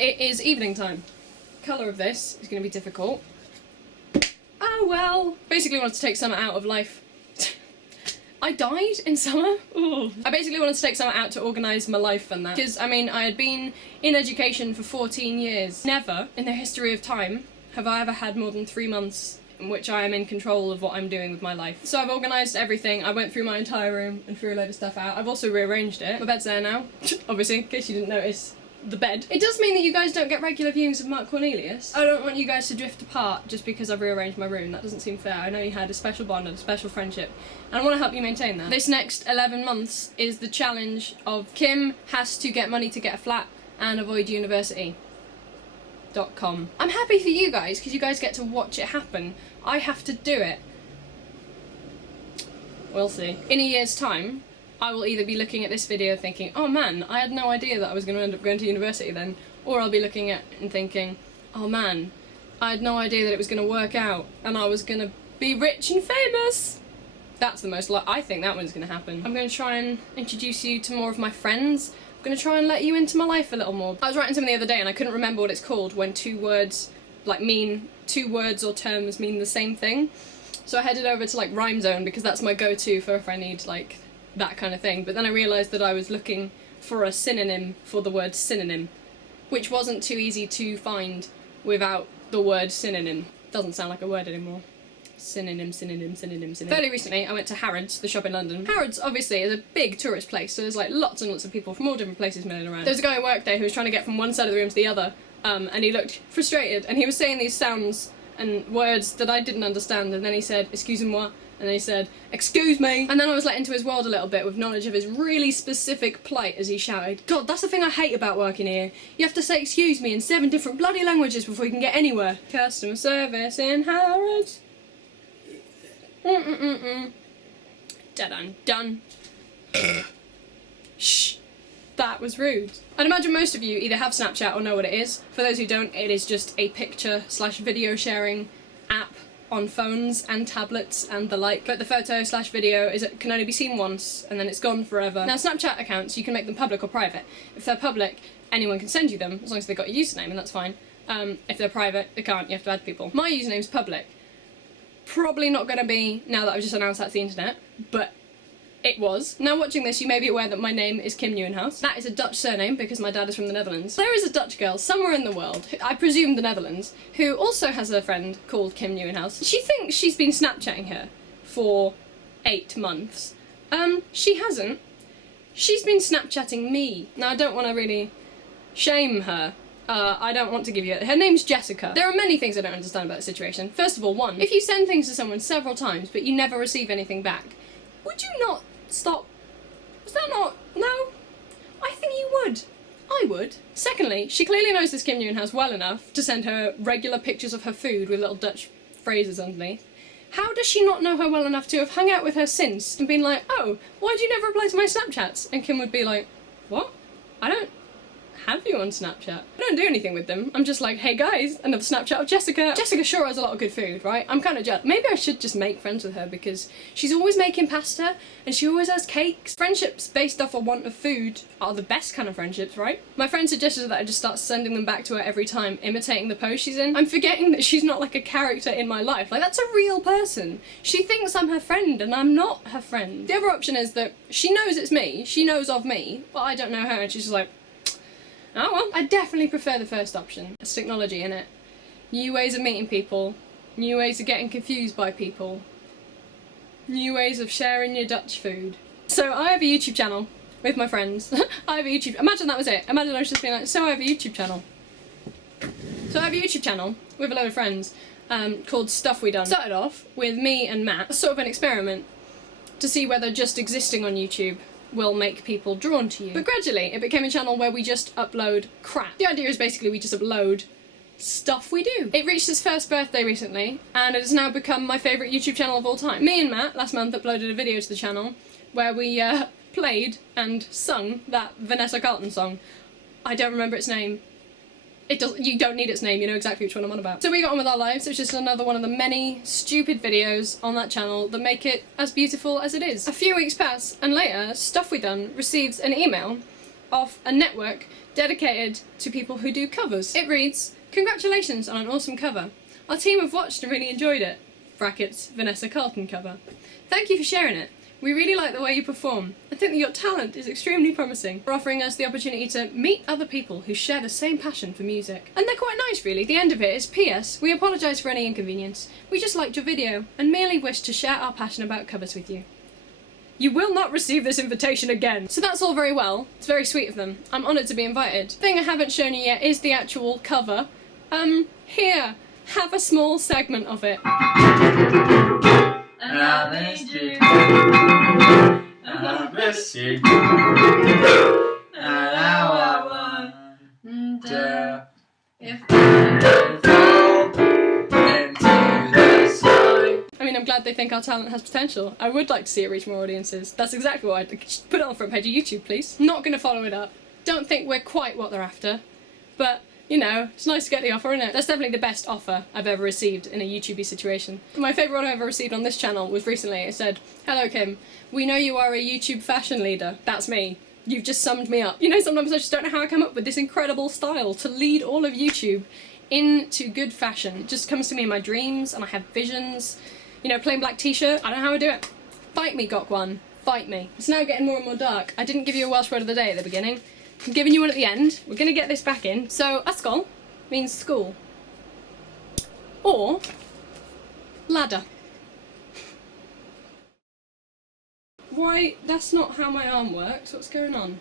it is evening time. Colour of this is going to be difficult. Oh well. Basically wanted to take summer out of life. I died in summer? Ooh. I basically wanted to take summer out to organise my life and that. Because, I mean, I had been in education for 14 years. Never, in the history of time, have I ever had more than 3 months in which I am in control of what I'm doing with my life. So I've organised everything. I went through my entire room and threw a load of stuff out. I've also rearranged it. My bed's there now, obviously, in case you didn't notice. The bed. It does mean that you guys don't get regular viewings of Mark Cornelius. I don't want you guys to drift apart just because I've rearranged my room. That doesn't seem fair. I know you had a special bond and a special friendship, and I want to help you maintain that. This next 11 months is the challenge of Kim has to get money to get a flat and avoid university.com. I'm happy for you guys because you guys get to watch it happen. I have to do it. We'll see. In a year's time, I will either be looking at this video thinking, oh man, I had no idea that I was going to end up going to university then, or I'll be looking at it and thinking, oh man, I had no idea that it was going to work out and I was going to be rich and famous. That's the most I think that one's going to happen. I'm going to try and introduce you to more of my friends. I'm going to try and let you into my life a little more. I was writing something the other day and I couldn't remember what it's called when two words or terms mean the same thing. So I headed over to like Rhyme Zone because that's my go-to for if I need like that kind of thing, but then I realised that I was looking for a synonym for the word synonym, which wasn't too easy to find without the word synonym. Doesn't sound like a word anymore. Synonym. Fairly recently I went to Harrods, the shop in London. Harrods obviously is a big tourist place, so there's like lots and lots of people from all different places milling around. There was a guy who worked there who was trying to get from one side of the room to the other, and he looked frustrated, and he was saying these sounds and words that I didn't understand, and then he said, excusez-moi, and then he said, excuse me, and then I was let into his world a little bit with knowledge of his really specific plight as he shouted, God, that's the thing I hate about working here. You have to say excuse me in 7 different bloody languages before you can get anywhere. Customer service in Harrods. Done. Shh. That was rude. I'd imagine most of you either have Snapchat or know what it is. For those who don't, it is just a picture/video sharing app on phones and tablets and the like, but the photo/video can only be seen once and then it's gone forever. Now Snapchat accounts, you can make them public or private. If they're public, anyone can send you them as long as they've got a username, and that's fine. If they're private, they can't, you have to add people. My username's public. Probably not going to be now that I've just announced that's the internet, but it was. Now watching this, you may be aware that my name is Kim Nieuwenhuis. That is a Dutch surname because my dad is from the Netherlands. There is a Dutch girl somewhere in the world, I presume the Netherlands, who also has a friend called Kim Nieuwenhuis. She thinks she's been Snapchatting her for 8 months. She hasn't. She's been Snapchatting me. Now I don't want to really shame her. I don't want to give you her name's Jessica. There are many things I don't understand about the situation. First of all, one, if you send things to someone several times but you never receive anything back, would you not stop? Is that not? No? I think you would. I would. Secondly, she clearly knows this Kim Nieuwenhuis well enough to send her regular pictures of her food with little Dutch phrases underneath. How does she not know her well enough to have hung out with her since and been like, oh, why do you never reply to my Snapchats? And Kim would be like, what? I don't have you on Snapchat. I don't do anything with them. I'm just like, hey guys, another Snapchat of Jessica. Jessica sure has a lot of good food, right? I'm kind of jealous. Maybe I should just make friends with her because she's always making pasta and she always has cakes. Friendships based off a want of food are the best kind of friendships, right? My friend suggested that I just start sending them back to her every time, imitating the pose she's in. I'm forgetting that she's not like a character in my life. Like, that's a real person. She thinks I'm her friend and I'm not her friend. The other option is that she knows it's me, she knows of me, but I don't know her, and she's just like, oh well. I definitely prefer the first option. There's technology in it. New ways of meeting people. New ways of getting confused by people. New ways of sharing your Dutch food. So I have a YouTube channel with my friends. I have a YouTube... Imagine that was it. Imagine I was just being like, so I have a YouTube channel. So I have a YouTube channel with a load of friends called Stuffwedone. Started off with me and Matt. Sort of an experiment to see whether just existing on YouTube will make people drawn to you. But gradually it became a channel where we just upload crap. The idea is basically we just upload stuff we do. It reached its first birthday recently and it has now become my favourite YouTube channel of all time. Me and Matt last month uploaded a video to the channel where we played and sung that Vanessa Carlton song. I don't remember its name. You don't need its name, you know exactly which one I'm on about. So we got on with our lives. It was just another one of the many stupid videos on that channel that make it as beautiful as it is. A few weeks pass, and later, Stuffwedone receives an email of a network dedicated to people who do covers. It reads, "Congratulations on an awesome cover. Our team have watched and really enjoyed it." Brackets, Vanessa Carlton cover. "Thank you for sharing it. We really like the way you perform. I think that your talent is extremely promising, for offering us the opportunity to meet other people who share the same passion for music." And they're quite nice, really. The end of it is, "P.S. We apologise for any inconvenience. We just liked your video and merely wish to share our passion about covers with you. You will not receive this invitation again." So that's all very well. It's very sweet of them. I'm honoured to be invited. The thing I haven't shown you yet is the actual cover. Here, have a small segment of it. And I missed you, and I miss you, and now I wonder if I fall into the sky. I mean, I'm glad they think our talent has potential. I would like to see it reach more audiences. That's exactly what I'd just put it on the front page of YouTube, please. Not going to follow it up. Don't think we're quite what they're after, but you know, it's nice to get the offer, isn't it? That's definitely the best offer I've ever received in a YouTube situation. My favourite one I've ever received on this channel was recently. It said, "Hello Kim, we know you are a YouTube fashion leader." That's me. You've just summed me up. You know, sometimes I just don't know how I come up with this incredible style to lead all of YouTube into good fashion. It just comes to me in my dreams, and I have visions. You know, plain black t-shirt, I don't know how I do it. Fight me, Gok1. Fight me. It's now getting more and more dark. I didn't give you a Welsh word of the day at the beginning. I'm giving you one at the end. We're going to get this back in. So, ysgol means school. Or ladder. Why, that's not how my arm works. What's going on?